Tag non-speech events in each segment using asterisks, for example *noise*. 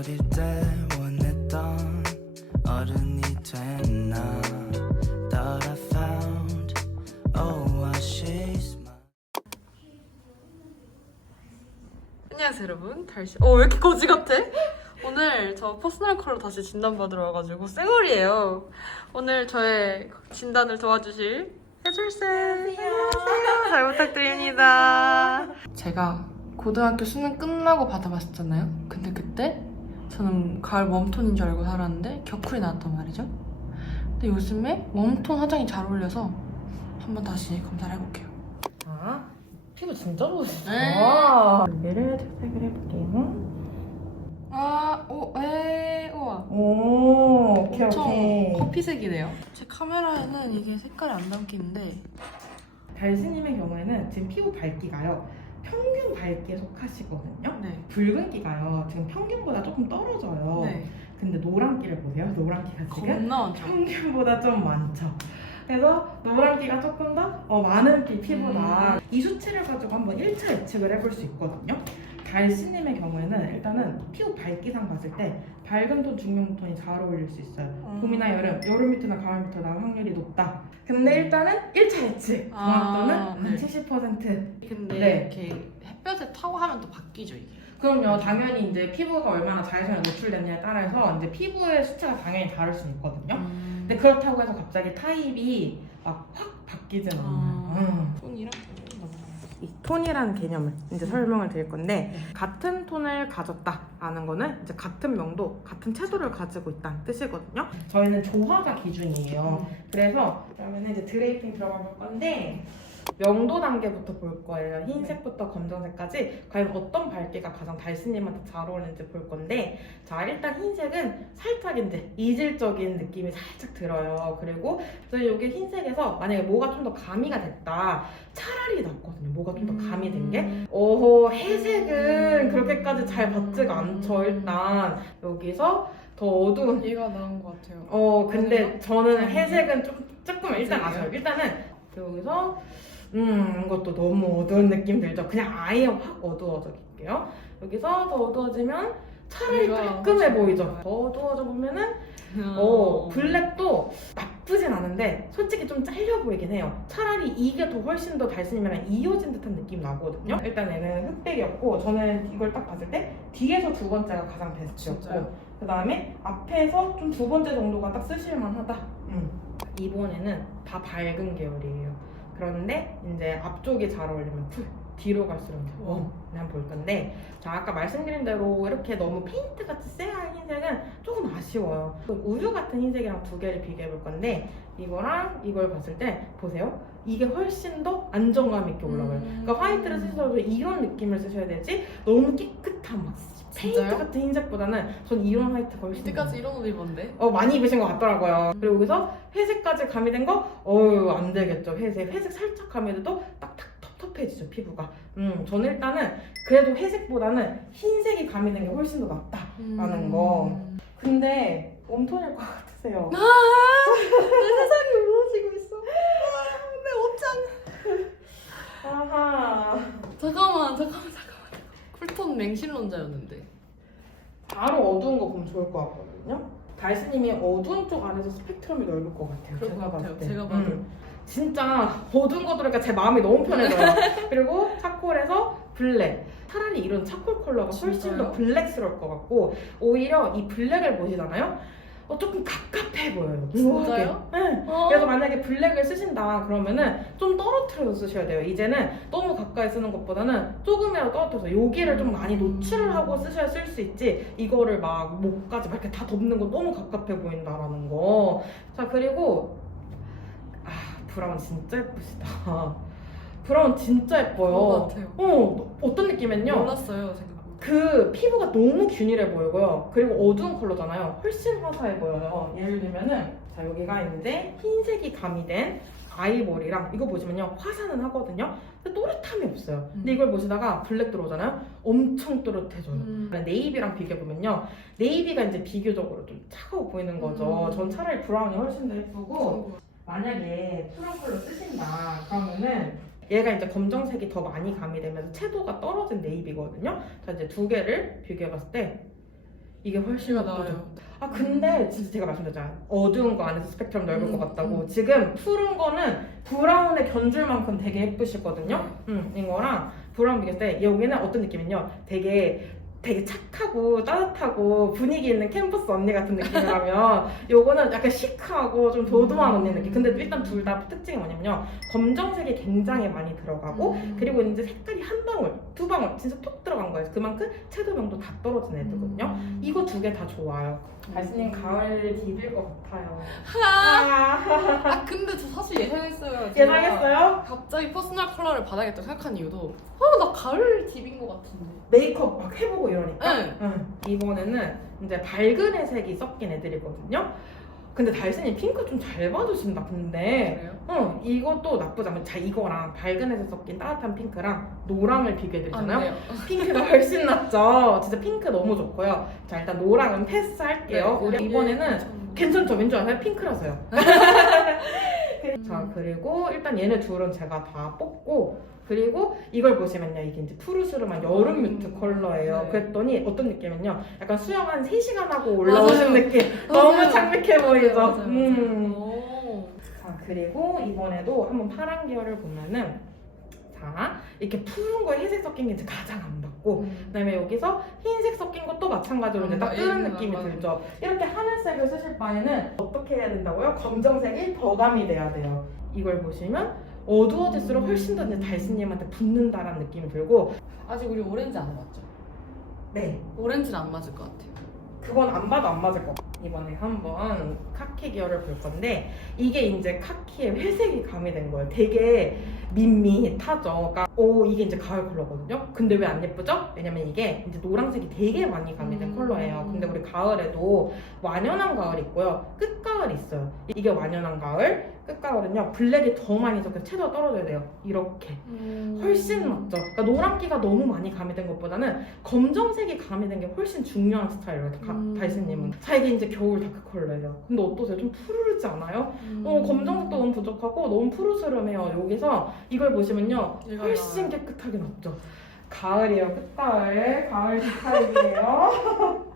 어릴 때 원했던 어른이 됐나? Thought I found oasis 안녕하세요 여러분. 달시 어왜 이렇게 거지 같아? 오늘 저 퍼스널 컬러 다시 진단 받으러 와가지고 쌩얼이에요. 오늘 저의 진단을 도와주실 해줄쌤. 잘 부탁드립니다. 제가 고등학교 수능 끝나고 받아봤었잖아요. 근데 그때 저는 가을 웜톤인 줄 알고 살았는데 겨쿨이 나왔단 말이죠 근데 요즘에 웜톤 화장이 잘 어울려서 한번 다시 검사를 해볼게요 자, 피부 진짜 좋으시죠? 네. 얘를 착색을 해볼게요. 아, 오, 에, 우와 오, 오케이, 엄청 오케이. 커피색이네요. 제 카메라에는 이게 색깔이 안 담기는데 달수님의 경우에는 지금 피부 밝기가요. 평균 밝기에 속하시거든요. 네. 붉은기가요. 지금 평균보다 조금 떨어져요. 네. 근데 노란기를 보세요. 노란기가 지금 겁나 많죠. 평균보다 좀 많죠. 그래서 노란기가 조금 더 어, 많은 피 피부다. 음. 이 수치를 가지고 한번 1차 예측을 해볼 수 있거든요. 달씨님의 경우에는 일단은 피부 밝기상 봤을 때 밝은 톤, 중용 톤이 잘 어울릴 수 있어요. 음. 봄이나 여름, 여름 밑이나 가을 밑에 나올 확률이 높다. 근데 일단은 1차 예측 아, 정확도는 한 네. 70%. 근데 네. 이렇게 햇볕에 타고 하면 또 바뀌죠 이게. 그럼요. 당연히 이제 피부가 얼마나 자외선에 노출됐냐에 따라서 이제 피부의 수치가 당연히 다를 수 있거든요. 음. 근데 그렇다고 해서 갑자기 타입이 막 확 바뀌지는 아. 않아요. 음. 톤이랑 이 톤이라는 개념을 이제 설명을 드릴 건데 네. 같은 톤을 가졌다라는 거는 이제 같은 명도, 같은 채도를 가지고 있다는 뜻이거든요. 저희는 조화가 기준이에요. 그래서 그러면 이제 드레이핑 들어가 볼 건데 명도 단계부터 볼 거예요. 흰색부터 검정색까지 과연 어떤 밝기가 가장 달스님한테 잘 어울리는지 볼 건데 자 일단 흰색은 살짝 이제 이질적인 느낌이 살짝 들어요. 그리고 저희 여기 흰색에서 만약에 뭐가 좀 더 가미가 됐다 차라리 낫거든요. 뭐가 좀 더 가미 된 게. 어허 회색은 그렇게까지 잘 받지가 않죠. 일단 여기서 더 어두운 얘가 나은 것 같아요. 어 근데 저는 음. 회색은 좀 조금 일단? 아셔요. 일단은 여기서 음 이것도 너무 어두운 느낌 들죠. 그냥 아예 확 어두워져 볼게요. 여기서 더 어두워지면 차라리 이거 깔끔해 보이죠. 더 어두워져 보면은 음. 어 블랙도 나쁘진 않은데 솔직히 좀 잘려 보이긴 해요. 차라리 이게 더 훨씬 더 달스님이랑 이어진 듯한 느낌 나거든요. 일단 얘는 흑백이었고 저는 이걸 딱 봤을 때 뒤에서 두 번째가 가장 베스트였고? 그 다음에 앞에서 좀 두 번째 정도가 딱 쓰실만하다. 음. 이번에는 다 밝은 계열이에요. 그런데 이제 앞쪽이 잘 어울리면 풀, 뒤로 갈수록 이제 와. 웜 그냥 볼 건데 자 아까 말씀드린 대로 이렇게 너무 페인트 같이 쎄한 흰색은 조금 아쉬워요. 우유 같은 흰색이랑 두 개를 비교해 볼 건데 이거랑 이걸 봤을 때 보세요. 이게 훨씬 더 안정감 있게 올라가요. 음. 그러니까 화이트를 쓰셔도 이런 느낌을 쓰셔야 되지 너무 깨끗한 막 페인트 진짜요? 같은 흰색보다는 전 이런 화이트가 훨씬 이때까지 이런 옷 입었는데? 어 많이 입으신 것 같더라고요. 그리고 여기서 회색까지 가미된 거, 어유 안 되겠죠. 회색, 회색 살짝 가미돼도 딱딱 텁텁해지죠 피부가. 음, 저는 일단은 그래도 회색보다는 흰색이 가미된 게 훨씬 더 낫다 라는 음. 거. 근데 웜톤일 것 같으세요. 내 세상이 무너지고 있어. 내 옷장. 아하. 잠깐만, 잠깐만, 잠깐만. 쿨톤 맹실론자였는데. 바로 어두운 거 보면 좋을 것 같거든요. 달스님이 어두운 쪽 안에서 스펙트럼이 넓을 것 같아요. 그럴 제가 것 같아요. 때. 제가 봐도. 음. 진짜 어두운 거 들으니까 제 마음이 너무 편해져요. *laughs* 그리고 차콜에서 블랙. 차라리 이런 차콜 컬러가 훨씬 진짜요? 더 블랙스러울 것 같고 오히려 이 블랙을 보시잖아요. 어, 조금 갑갑해 보여요. 우아하게. 진짜요? 네. 어. 그래서 만약에 블랙을 쓰신다 그러면은 좀 떨어뜨려서 쓰셔야 돼요. 이제는 너무 가까이 쓰는 것보다는 조금이라도 떨어뜨려서 여기를 좀 많이 노출을 하고 쓰셔야 쓸 수 있지 이거를 막 목까지 막 이렇게 다 덮는 거 너무 갑갑해 보인다라는 거. 자 그리고 아 브라운 진짜 예쁘시다. 브라운 진짜 예뻐요. 그런 것 같아요. 어 어떤 느낌은요? 몰랐어요, 생각보다. 그 피부가 너무 균일해 보이고요. 그리고 어두운 컬러잖아요. 훨씬 화사해 보여요. 예를 들면은 자 여기가 이제 흰색이 가미된 아이보리랑 이거 보시면요 화사는 하거든요. 근데 또렷함이 없어요. 근데 이걸 보시다가 블랙 들어오잖아요. 엄청 또렷해져요. 음. 네이비랑 비교해 보면요, 네이비가 이제 비교적으로 좀 차가워 보이는 거죠. 음. 전 차라리 브라운이 훨씬 더 예쁘고. 만약에 푸른 컬러 쓰신다 그러면은 얘가 이제 검정색이 더 많이 가미되면서 채도가 떨어진 네이비거든요. 자 이제 두 개를 비교해봤을 때 이게 훨씬 나쁘죠. 나아요. 아 근데 진짜 제가 말씀드렸잖아요. 어두운 거 안에서 스펙트럼 넓을 음, 것 같다고. 음. 지금 푸른 거는 브라운에 견줄 만큼 되게 예쁘시거든요. 음, 이거랑 브라운 비교했을 때 여기는 어떤 느낌이냐? 되게 되게 착하고 따뜻하고 분위기 있는 캠퍼스 언니 같은 느낌이라면 *laughs* 요거는 약간 시크하고 좀 도도한 언니 느낌. 근데 일단 둘 다 특징이 뭐냐면요. 검정색이 굉장히 많이 들어가고 음. 그리고 이제 색깔이 한 방울, 두 방울 진짜 톡 들어간 거예요. 그만큼 채도명도 다 떨어진 애들거든요. 음. 이거 두 개 다 좋아요. 달수님 가을 딥일 것 같아요. 아, 아, 아 근데 저 사실 예상했어요. 제가 예상했어요? 갑자기 퍼스널 컬러를 받아야겠다 생각한 이유도 어, 나 가을 딥인 것 같은데. 메이크업 막 해보고 이러니까. 네. 응. 이번에는 이제 밝은 회색이 섞인 애들이거든요. 근데 달수님 핑크 좀 잘 봐주신다. 근데 그래요? 응, 이것도 나쁘지 않아요. 자, 이거랑 밝은 회색 섞인 따뜻한 핑크랑 노랑을 안 비교해드리잖아요. 돼요. 핑크가 훨씬 낫죠. 진짜 핑크 너무 좋고요. 자, 일단 노랑은 패스할게요. 네, 우리 이번에는 좀- 괜찮죠? 왠지 아세요? 핑크라서요. *laughs* 자, 그리고 일단 얘네 둘은 제가 다 뽑고 그리고 이걸 보시면요. 이게 이제 푸르스름한 여름 뮤트 음, 컬러예요. 네. 그랬더니 어떤 느낌이냐면 약간 수영 한 3시간 하고 올라오신 맞아요. 느낌. 맞아요. 너무 창백해 보이죠? 맞아요, 맞아요. 음. 오. 자, 그리고 이번에도 한번 파란 계열을 보면은 자, 이렇게 푸른 거에 회색 섞인 게 이제 가장 안 받고 음. 그다음에 여기서 흰색 섞인 것도 마찬가지로 이제 딱 음, 뜨는 얘는 느낌이 안 맞아. 들죠. 이렇게 하늘색을 쓰실 바에는 어떻게 해야 된다고요? 검정색이 버감이 돼야 돼요. 이걸 보시면 어두워질수록 훨씬 더 이제 달신님한테 붙는다라는 느낌이 들고 아직 우리 오렌지 안 해봤죠? 네, 오렌지는 안 맞을 것 같아요. 그건 안 봐도 안 맞을 것 같아요. 이번에 한번 카키 계열을 볼 건데 이게 이제 카키에 회색이 가미된 거예요. 되게 밋밋하죠. 그러니까 오 이게 이제 가을 컬러거든요. 근데 왜 안 예쁘죠? 왜냐면 이게 이제 노란색이 되게 많이 가미된 음. 컬러예요. 근데 우리 가을에도 완연한 가을 있고요. 끝가을 있어요. 이게 완연한 가을, 끝가을은요 블랙이 더 많이 섞여 채도가 떨어져야 돼요. 이렇게. 훨씬 맞죠. 그러니까 노란기가 너무 많이 가미된 것보다는 검정색이 가미된 게 훨씬 중요한 스타일이에요. 가- 음. 달신님은. 자 이게 이제 겨울 다크 컬러예요. 근데 어떠세요? 좀 푸르르지 않아요? 음. 어 검정색도 너무 부족하고 너무 푸르스름해요. 여기서 이걸 보시면요 얘가 훨씬. 깨끗하게 났죠. 가을이에요. 끝가을. 가을 스타일이에요. *laughs*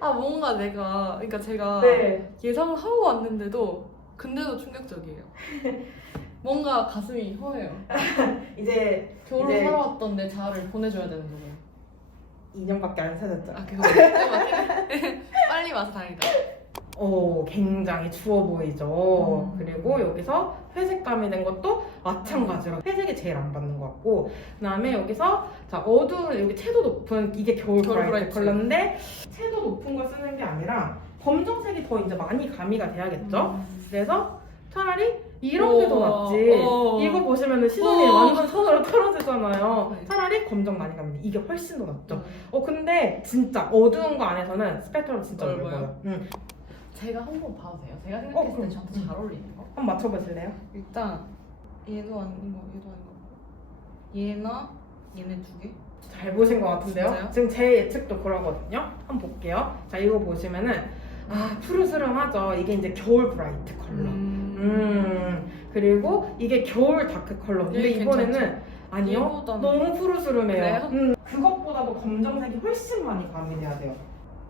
아 뭔가 내가 그러니까 제가 네. 예상을 하고 왔는데도 근데도 충격적이에요. 뭔가 가슴이 허해요. *laughs* 이제 겨울로 이제- 살아왔던 내 자아를 보내줘야 되는 거예요. 2년밖에 안 사셨죠. 아 그거. *laughs* 빨리 와서 다행이다. 오, 굉장히 추워 보이죠. 음. 그리고 여기서 회색감이 된 것도 마찬가지로 회색이 제일 안 받는 것 같고, 그 다음에 여기서 자 어두운 여기 채도 높은 이게 겨울 겨울 브라이트 브라이트. 컬러인데 채도 높은 걸 쓰는 게 아니라 검정색이 더 이제 많이 가미가 돼야겠죠. 그래서 차라리 이런 게 더. 낫지. 어. 이거 보시면은 시선이 어. 완전 선으로 떨어지잖아요. 네. 차라리 검정 많이 가미. 이게 훨씬 더 낫죠. 음. 어 근데 진짜 어두운 거 안에서는 스펙트럼 진짜 넓어요? 넓어요. 응. 제가 한 번 봐도 돼요? 제가 어, 생각했을 때 그럼. 저한테 잘 어울리는 거. 한번 맞춰보실래요? 일단 얘도 아닌 거, 얘도 아닌 거. 얘나 얘네 두 개. 잘 보신 것 같은데요? 진짜요? 지금 제 예측도 그러거든요. 한번 볼게요. 자 이거 보시면은 아 푸르스름하죠. 이게 이제 겨울 브라이트 컬러. 음. 그리고 이게 겨울 다크 컬러. 근데 얘 이번에는 아니요. 얘보다는 너무 푸르스름해요. 음, 그것보다도 검정색이 훨씬 많이 가미돼야 돼요.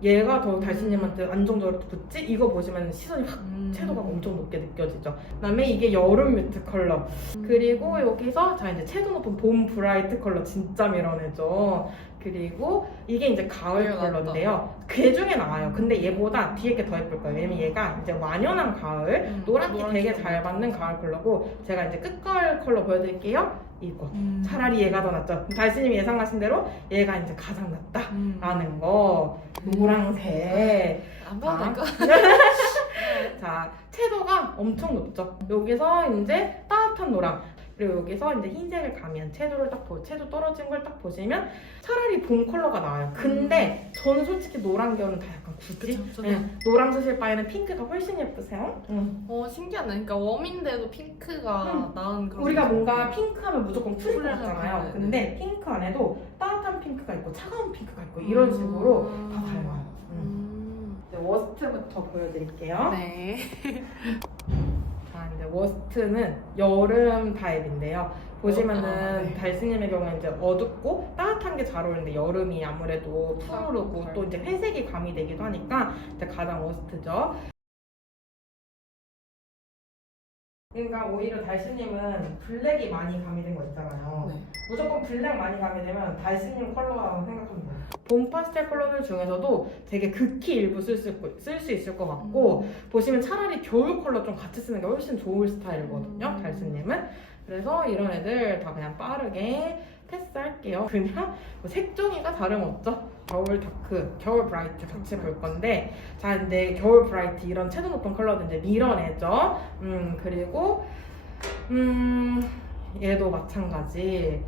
얘가 더 달신님한테 안정적으로 붙지? 이거 보시면 시선이 확 음. 채도가 엄청 높게 느껴지죠. 그다음에 이게 여름 뮤트 컬러. 음. 그리고 여기서 자 이제 채도 높은 봄 브라이트 컬러 진짜 밀어내죠. 그리고 이게 이제 가을 컬러인데요. 그 중에 나와요. 근데 얘보다 뒤에 게 더 예쁠 거예요. 왜냐면 얘가 이제 완연한 가을, 음, 노랗게 되게. 잘 받는 가을 컬러고 제가 이제 끝가을 컬러 보여드릴게요. 이거. 음. 차라리 얘가 더 낫죠. 달신님이 예상하신 대로 얘가 이제 가장 낫다라는 음. 거. 노랑색. 안 봐도 아. 될까? *laughs* 자, 채도가 엄청 높죠. 여기서 이제 따뜻한 노랑. 그리고 여기서 이제 흰색을 가면 채도를 딱 보, 채도 떨어진 걸 딱 보시면 차라리 봄 컬러가 나와요. 근데 저는 솔직히 노란 겨울은 다 약간 굳이 그쵸, 저도. 네, 노랑 쓰실 바에는 핑크가 훨씬 예쁘세요. 응. 어 신기하네. 그러니까 웜인데도 핑크가 음. 나은 그런. 우리가 느낌. 뭔가 핑크하면 무조건 쿨일 것 같잖아요. 그래, 근데 핑크 안에도 따뜻한 핑크가 있고 차가운 핑크가 있고 이런 식으로 다 달라요. 음. 음. 이제 워스트부터 보여드릴게요. 네. *laughs* 워스트는 여름 타입인데요. 보시면은 아, 네. 달스님의 경우는 이제 어둡고 따뜻한 게 잘 어울리는데 여름이 아무래도 푸르르고 또 이제 회색이 가미되기도 하니까 가장 워스트죠. 그러니까 오히려 달스님은 블랙이 많이 가미된 거 있잖아요. 네. 무조건 블랙 많이 가미되면 달스님 돼요. 봄 파스텔 컬러들 중에서도 되게 극히 일부 쓸수 있을 것 같고 보시면 차라리 겨울 컬러 좀 같이 쓰는 게 훨씬 좋을 스타일이거든요. 음. 달스님은. 그래서 이런 애들 다 그냥 빠르게 패스할게요. *laughs* 그냥 뭐 색종이가 다름없죠. 겨울 다크, 겨울 브라이트 같이 볼 건데 자 근데 겨울 브라이트 이런 채도 높은 컬러도 이제 밀어내죠. 음 그리고 음 얘도 마찬가지.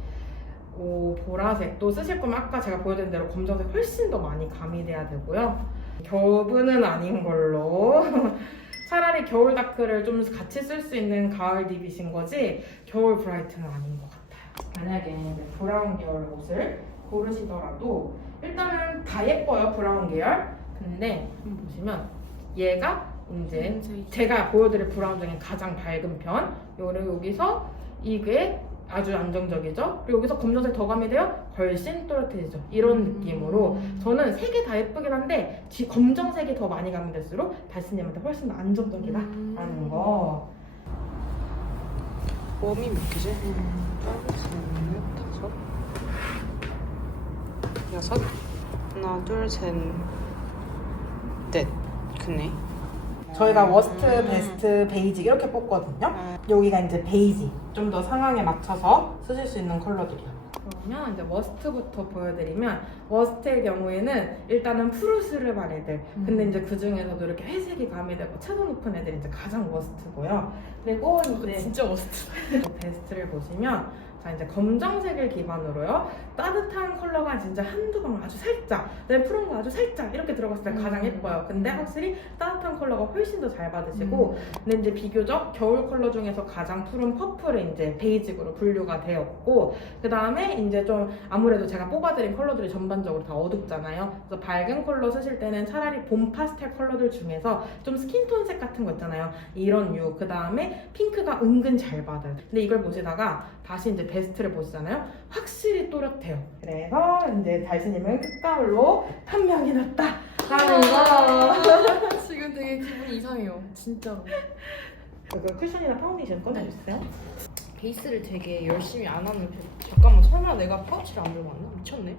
오 보라색도 쓰실 거면 아까 제가 보여드린 대로 검정색 훨씬 더 많이 가미돼야 되고요. 겨우는 아닌 걸로. *laughs* 차라리 겨울 다크를 좀 같이 쓸 수 있는 가을 딥이신 거지 겨울 브라이트는 아닌 것 같아요. 만약에 브라운 계열 옷을 고르시더라도 일단은 다 예뻐요 브라운 계열. 근데 한번 보시면 얘가 이제 제가 보여드릴 브라운 중에 가장 밝은 편. 요를 여기서 이게 아주 안정적이죠. 그리고 여기서 검정색 더 가미돼요. 훨씬 또렷해지죠. 이런 느낌으로 저는 세 개 다 예쁘긴 한데 뒤- 검정색이 더 많이 가미될수록 달스님한테 훨씬 더 안정적이다 음. 라는 거. 웜이 몇 개지? 다섯, 여섯, 하나, 둘, 셋, 넷. 그네. 저희가 워스트, 베스트, 베이직 이렇게 뽑거든요. 여기가 이제 베이직. 좀 더 상황에 맞춰서 쓰실 수 있는 컬러들이요. 그러면 이제 워스트부터 보여드리면 워스트의 경우에는 일단은 푸르스름한 애들. 근데 이제 그 중에서도 이렇게 회색이 가미되고 채도 높은 애들이 이제 가장 워스트고요. 그리고 이제 진짜 멋있어. *laughs* 베스트를 보시면 자 이제 검정색을 기반으로요 따뜻한 컬러가 진짜 한두 방 아주 살짝 그다음에 푸른 거 아주 살짝 이렇게 들어갔을 때 가장 음. 예뻐요 근데 확실히 따뜻한 컬러가 훨씬 더 잘 받으시고 음. 근데 이제 비교적 겨울 컬러 중에서 가장 푸른 퍼플은 이제 베이직으로 분류가 되었고 그 다음에 이제 좀 아무래도 제가 뽑아드린 컬러들이 전반적으로 다 어둡잖아요 그래서 밝은 컬러 쓰실 때는 차라리 봄 파스텔 컬러들 중에서 좀 스킨톤색 같은 거 있잖아요 이런 류, 그 다음에 핑크가 은근 잘 받아요. 근데 이걸 보시다가 다시 이제 베스트를 보시잖아요. 확실히 또렷해요. 그래서 이제 달스님은 끝가을로 한 명이 났다. 라는 거. *laughs* 지금 되게 기분이 이상해요. 진짜로. 그 쿠션이나 파운데이션 꺼내주세요. 베이스를 되게 열심히 안 하는 편. 잠깐만, 설마 내가 파우치를 안 들고 왔나? 미쳤네.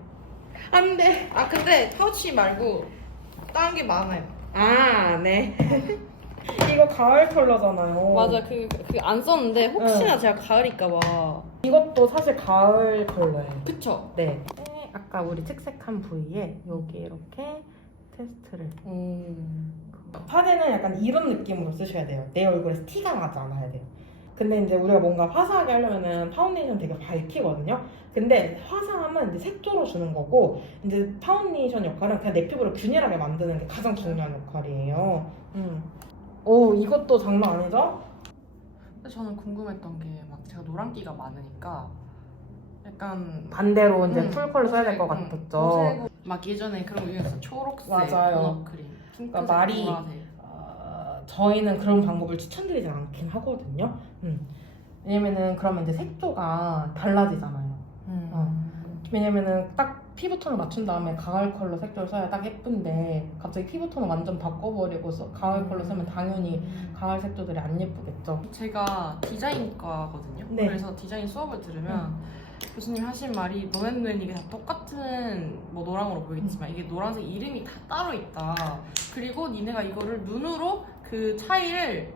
안 돼. 아, 근데 파우치 말고 다른 게 많아요. 아, 네. *laughs* 이거 가을 컬러잖아요. 맞아, 그, 그 안 썼는데 혹시나 제가 가을일까봐. 이것도 사실 가을 컬러예요. 그쵸? 네. 네, 아까 우리 색색한 부위에 여기 이렇게 테스트를 음. 파데는 약간 이런 느낌으로 쓰셔야 돼요. 내 얼굴에서 티가 나지 않아야 돼요. 근데 이제 우리가 뭔가 화사하게 하려면은 파운데이션 되게 밝히거든요. 근데 화사함은 이제 색조로 주는 거고 이제 파운데이션 역할은 그냥 내 피부를 균일하게 만드는 게 가장 중요한 역할이에요. 음. 오 이것도 장난 아니죠? 근데 저는 궁금했던 게 막 제가 노란기가 많으니까 약간 반대로 이제 음, 풀 컬러 써야 될 것 음, 같았죠. 보색, 막 예전에 그런 거 유행했어. 초록색, 맞아요. 핑크색, 그러니까 말이- 보라색. 어, 저희는 그런 방법을 추천드리진 않긴 하거든요. 음. 왜냐면은 그러면 이제 색조가 달라지잖아요. 어. 왜냐면은 딱 피부톤을 맞춘 다음에 가을 컬러 색조를 써야 딱 예쁜데 갑자기 피부톤을 완전 바꿔버리고 써- 가을 컬러 쓰면 당연히 가을 색조들이 안 예쁘겠죠. 제가 디자인과거든요. 네. 그래서 디자인 수업을 들으면 교수님 하신 말이 너넨 이게 다 똑같은 뭐 노랑으로 보이겠지만 이게 노란색 이름이 다 따로 있다. 그리고 니네가 이거를 눈으로 그 차이를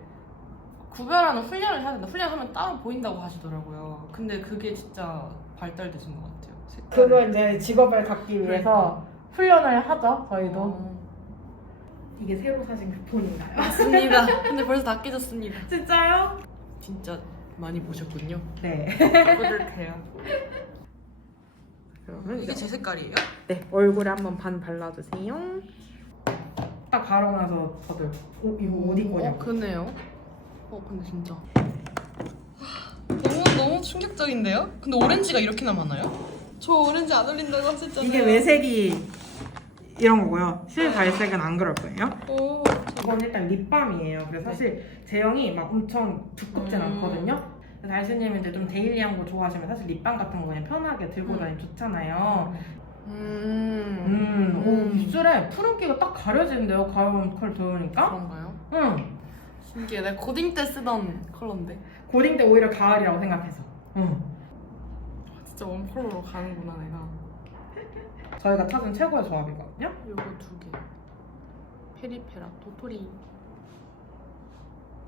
구별하는 훈련을 해야 된다. 훈련하면 따로 보인다고 하시더라고요. 근데 그게 진짜 발달되신 것 같아요. 그거 이제 직업을 갖기 위해서 훈련을 하죠. 저희도. 어, 이게 새로 사신 그 폰인가요? 맞습니다. *laughs* 근데 벌써 다 깨졌습니다. 진짜요? 진짜 많이 보셨군요. 네. 뿌듯해요. *laughs* 그러면 이게 이제 제 색깔이에요? 네 얼굴에 한번 반 발라주세요. 딱 바르고 나서 다들 어, 이거 어디 어, 거냐고. 그네요. 어, 근데 진짜. *gasps* 너무 너무 충격적인데요? 근데 오렌지가 이렇게나 많아요? 저 오렌지 안 어울린다고 하셨잖아요. 이게 외색이 이런 거고요. 실 발색은 안 그럴 거예요. 오. 이건 일단 립밤이에요. 그래서 사실 제형이 막 엄청 두껍진 음. 않거든요. 달수님이 이제 좀 데일리한 거 좋아하시면 사실 립밤 같은 거 그냥 편하게 들고 음. 다니면 좋잖아요. 음. 음, 오, 음. 입술에 푸른기가 딱 가려지는데요. 가을 컬 들으니까. 그런가요? 응. 신기해. 내가 고딩 때 쓰던 컬러인데. 고딩 때 오히려 가을이라고 생각해서. 응. 진짜 원 컬러로 가는구나 내가. 저희가 찾은 최고의 조합이거든요. 요거 두 개. 페리페라 도토리.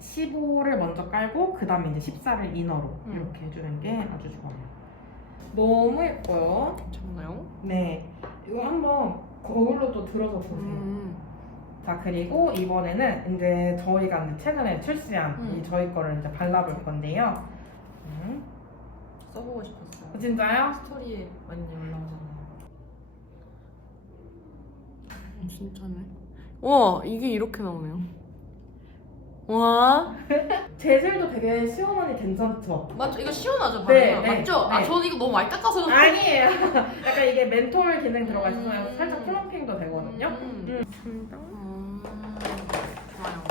15를 먼저 깔고 그 다음에 이제 14를 이너로 음. 이렇게 해주는 게 아주 좋아요. 너무 예뻐요. 괜찮나요? 네. 이거 한번 거울로 또 들어서 보세요. 음. 자 그리고 이번에는 이제 저희가 이제 최근에 출시한 음. 이 저희 거를 이제 발라볼 건데요. 음. 써보고 싶었어요. 진짜요? 스토리에 많이 올라오잖아요. 어, 진짜네. 와 이게 이렇게 나오네요. 와 *laughs* 재질도 되게 시원하니 괜찮죠? 맞죠? 이거 시원하죠 네, 네, 맞죠? 아 네. 저는 이거 너무 많이 닦아서 아니에요. *laughs* 약간 이게 멘톨 기능 들어가 있어서 음. 살짝 플럼핑도 되거든요. 음. 음. 음. 좋아요.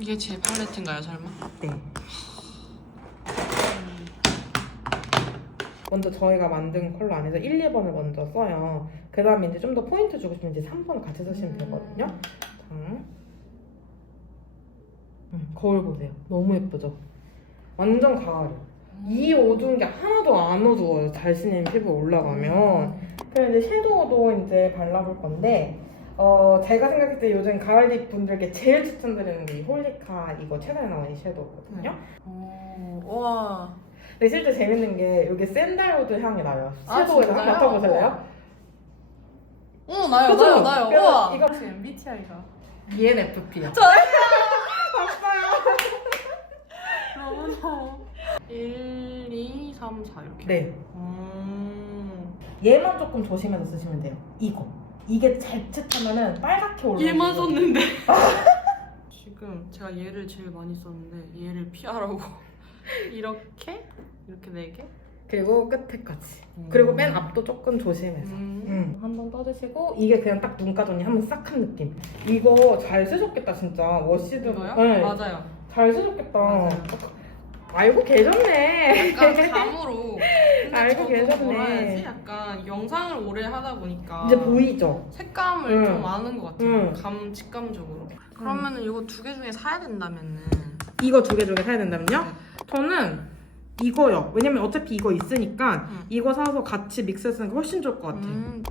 이게 제 팔레트인가요 설마? 네. 먼저 저희가 만든 컬러 안에서 1, 2번을 먼저 써요. 그 다음에 이제 좀 더 포인트 주고 싶으면 이제 3번을 같이 쓰시면 되거든요. 자. 음, 거울 보세요. 너무 예쁘죠? 완전 가을이요. 이 어두운 게 하나도 안 어두워요. 달신님 피부에 올라가면. 그럼 이제 섀도우도 이제 발라볼 건데, 어, 제가 생각했을 때 요즘 가을립 분들께 제일 추천드리는 게 이 홀리카 이거 최근에 나온 이 섀도우거든요. 오, 와. 근데 실제 재밌는 게 여기 샌달우드 향이 나요. 아, 진짜요? 한번 맡아보실래요? 어 나요 그죠? 나요 나요. 그래서 와. 이거- 지금 MBTI가. ENFP요. 저요? 봤어요. 너무 좋아. 1, 2, 3, 4 이렇게. 네. 음. 얘만 조금 조심해서 쓰시면 돼요. 이거. 이게 자칫하면은 빨갛게 올라요. 얘만 썼는데. *laughs* 지금 제가 얘를 제일 많이 썼는데 얘를 피하라고 이렇게 이렇게 네 개. 그리고 끝에까지. 그리고 맨 앞도 조금 조심해서. 음. 음. 한번 떠주시고 이게 그냥 딱 눈가전이 한번 싹 한 느낌. 이거 잘 쓰셨겠다 진짜 워시드. 이거요? 네. 맞아요. 잘 쓰셨겠다. 맞아요. 알고 계셨네. 약간 감으로. 근데 알고 저도 계셨네. 뭐라 해야지? 약간 영상을 오래 하다 보니까 이제 보이죠? 색감을 음. 좀 아는 것 같아요. 음. 감 직감적으로. 그러면은 이거 두 개 중에 사야 된다면은 이거 두개 중에 사야 된다면요? 저는 이거요. 왜냐면 어차피 이거 있으니까 음. 이거 사서 같이 믹스 쓰는 게 훨씬 좋을 것 같아요. 음.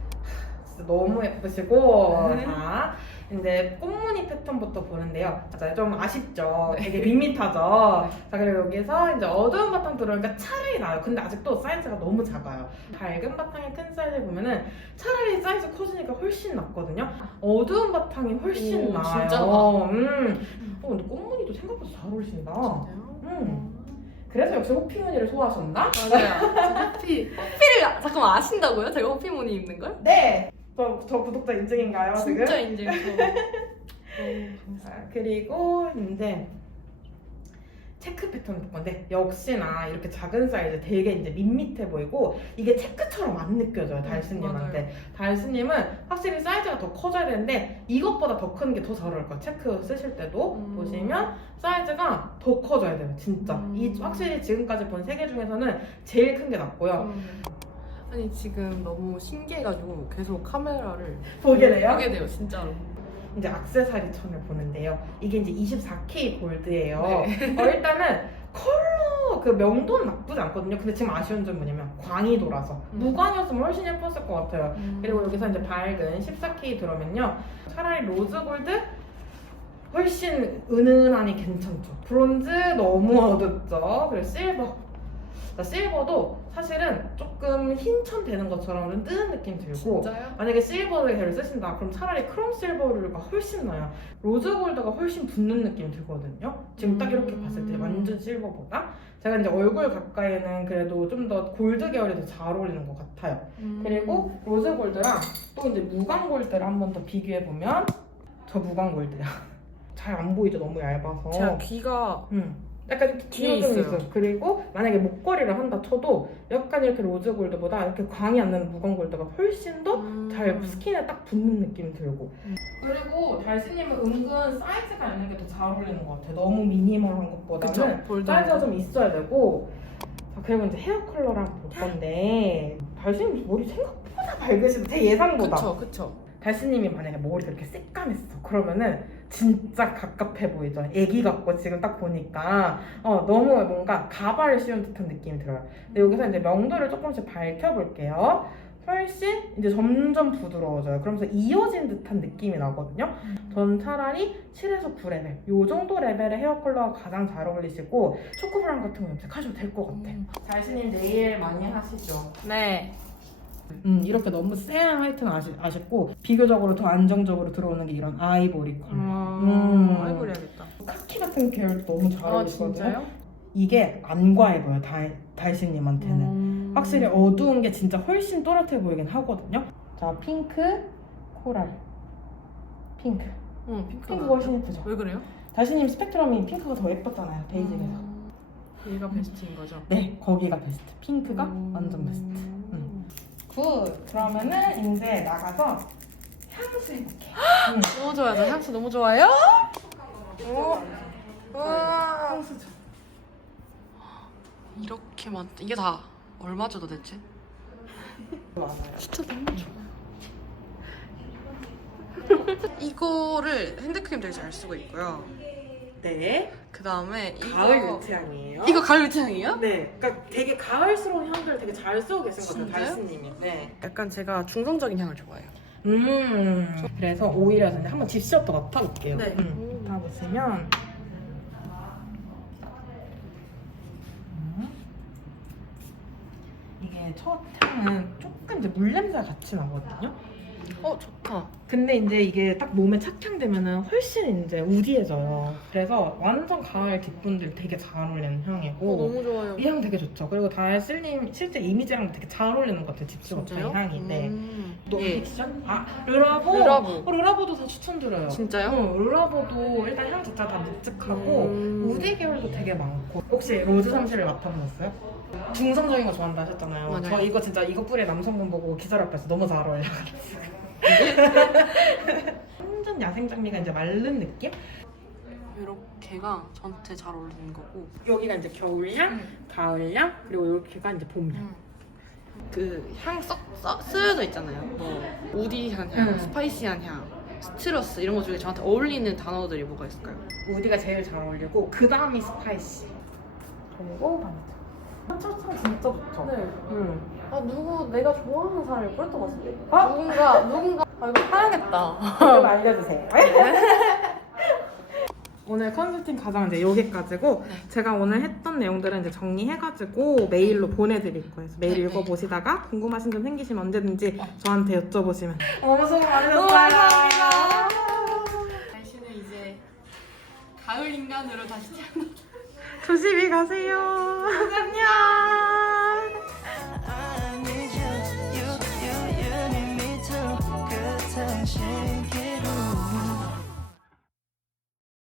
진짜 너무 예쁘시고 네. 자 이제 꽃무늬 패턴부터 보는데요. 자, 좀 아쉽죠. 네. 되게 밋밋하죠. 자 그리고 여기서 이제 어두운 바탕 들어오니까 차라리 나요. 근데 아직도 사이즈가 너무 작아요. 밝은 바탕의 큰 사이즈 보면은 차라리 사이즈 커지니까 훨씬 낫거든요. 어두운 바탕이 훨씬 오, 나아요. 진짜 나. 음. 어, 근데 꽃무늬 도 생각보다 잘 어울리신다. 음. 그래서 역시 호피무늬를 소화하셨나? 맞아요. *laughs* 호피 호피를 잠깐만 아신다고요? 제가 호피무늬 입는 걸? 네. 저, 저 구독자 인증인가요 지금? 진짜 인증. *laughs* 아, 그리고 이제 체크 패턴 볼 건데 역시나 이렇게 작은 사이즈 되게 이제 밋밋해 보이고 이게 체크처럼 안 느껴져요 달수님한테 달수님은 확실히 사이즈가 더 커져야 되는데 이것보다 더 큰 게 더 잘 어울릴 거예요 체크 쓰실 때도 음. 보시면 사이즈가 더 커져야 돼요 진짜 음. 이 확실히 지금까지 본 세 개 중에서는 제일 큰 게 낫고요 아니 지금 너무 신기해가지고 계속 카메라를 보게 돼요? 보게 돼요 진짜로. 이제 악세사리 천을 보는데요. 이게 이제 24K 골드예요. 네. 어, 일단은 컬러 그 명도는 나쁘지 않거든요. 근데 지금 아쉬운 점은 뭐냐면 광이 돌아서 음. 무광이었으면 훨씬 예뻤을 것 같아요. 그리고 여기서 이제 밝은 14K 들어오면요. 차라리 로즈 골드 훨씬 은은하니 괜찮죠. 브론즈 너무 어둡죠. 그리고 실버. 자, 실버도 사실은 조금 흰천 되는 것처럼 좀 뜨는 느낌 들고 진짜요? 만약에 실버를 계를 쓰신다 그럼 차라리 크롬 실버가 훨씬 나요 로즈 골드가 훨씬 붙는 느낌 들거든요 지금 딱 이렇게 음. 봤을 때 완전 실버보다 제가 이제 얼굴 가까이는 그래도 좀 더 골드 계열이 더 잘 어울리는 것 같아요 음. 그리고 로즈 골드랑 또 이제 무광 골드를 한 번 더 비교해 보면 저 무광 골드야 *laughs* 잘 안 보이죠 너무 얇아서 제가 귀가 음. 약간 이렇게 뒤에 뒤에 있어요. 있어요. 그리고 만약에 목걸이를 한다 쳐도 약간 이렇게 로즈 골드보다 이렇게 광이 안 나는 무광 골드가 훨씬 더잘 음. 스킨에 딱 붙는 느낌이 들고 음. 그리고 달스님은 은근 사이즈가 있는 게 더 잘 어울리는 것 같아요 너무 미니멀한 것보다는 그쵸 볼드 사이즈가 좀 있어야 되고 자, 그리고 이제 헤어 컬러랑 볼 건데 달스님 머리 생각보다 밝으시다 제 예상보다 그쵸 그쵸 달스님이 만약에 머리가 이렇게 새까맸어 그러면은 진짜 갑갑해 보이죠. 애기 같고 지금 딱 보니까. 어 너무 뭔가 가발을 씌운 듯한 느낌이 들어요. 근데 여기서 이제 명도를 조금씩 밝혀볼게요. 훨씬 이제 점점 부드러워져요. 그러면서 이어진 듯한 느낌이 나거든요. 전 차라리 7에서 9레벨 요 정도 레벨의 헤어 컬러가 가장 잘 어울리시고 초코브라운 같은 거 염색하셔도 될 것 같아. 달스님 네일 많이 하시죠? 네 음, 이렇게 너무 쎄한 화이트는 아시, 아쉽고 비교적으로 더 안정적으로 들어오는 게 이런 아이보리 컬러 음. 음. 아이고 해야겠다 카키 같은 계열도 너무 잘 아 어울리거든요 진짜요? 이게 안 과해 보여 달, 달신님한테는 음. 확실히 어두운 게 진짜 훨씬 또렷해 보이긴 하거든요 자 핑크 코랄 핑크 응 핑크가 핑크가 훨씬 예쁘죠 왜 그래요? 달신님 스펙트럼이 핑크가 더 예뻤잖아요 베이직에서 음. 얘가 베스트인 거죠? 네 거기가 베스트 핑크가 음. 완전 베스트 음. 굿 그러면은 이제 나가서 향수 해볼게 음. 너무 좋아요 저 향수 너무 좋아요 오. 우와 향수 줘 이렇게 많 이게 다 얼마죠 도대체? 진짜 너무 좋아. 이거를 핸드크림 되게 잘 쓰고 있고요. 네 그 다음에 이거 가을 유채향이에요 이거 가을 유채향이에요? 네 그러니까 되게 가을스러운 향들을 되게 잘 쓰고 계신 것 같아요 진짜요? 달스님이 네. 약간 제가 중성적인 향을 좋아해요. 음 그래서 오히려 근데 한번 집시업도 맡아볼게요 네. 음, 맡아보시면 음. 이게 첫 향은 조금 이제 물 냄새가 같이 나거든요 어 좋다. 근데 이제 이게 딱 몸에 착향되면은 훨씬 이제 우디해져요. 그래서 완전 가을 뒷분들 되게 잘 어울리는 어, 향이고 너무 좋아요. 이 향 되게 좋죠. 그리고 달슬님 실제 이미지랑 되게 잘 어울리는 것 같아요. 진짜요? 향이. 네. 음. 너 예. 픽션? 아 르라보. 르라보. 어, 르라보도 다 추천드려요. 진짜요? 어, 르라보도 일단 향 자체가 다 묵직하고 음. 우디 계열도 되게 많고 혹시 로즈 삼시를 맡아보셨어요? 중성적인 거 좋아한다 하셨잖아요. 맞아요. 저 이거 진짜 이거 뿌리 남성분 보고 기절 앞에서 너무 잘 어울려. 완전 야생 장미가 이제 마른 느낌? 이렇게가 저한테 잘 어울리는 거고. 여기가 이제 겨울향, 가을향, 그리고 이렇게가 이제 봄향. 음. 그향 썩 쓰여져 있잖아요. 뭐 우디한 향, 음. 스파이시한 향, 스트러스 이런 것 중에 저한테 어울리는 단어들이 뭐가 있을까요? 우디가 제일 잘 어울리고 그 다음이 스파이시. 그리고 반짝. 차차차 진짜 좋죠? 네. 응. 아 누구 내가 좋아하는 사람이 꿀떡 같은데? 어? 누군가 누군가 아 이거 사야겠다. 좀 알려주세요. *laughs* 오늘 컨설팅 과정 이제 여기까지고 네. 제가 오늘 했던 내용들은 이제 정리해가지고 메일로 보내드릴 거예요. 그래서 메일 네, 네. 읽어보시다가 궁금하신 점 생기시면 언제든지 저한테 여쭤보시면 너무 수고 너무 감사합니다. 날씨는 이제 가을 인간으로 다시 태어나. 조심히 가세요. 안녕.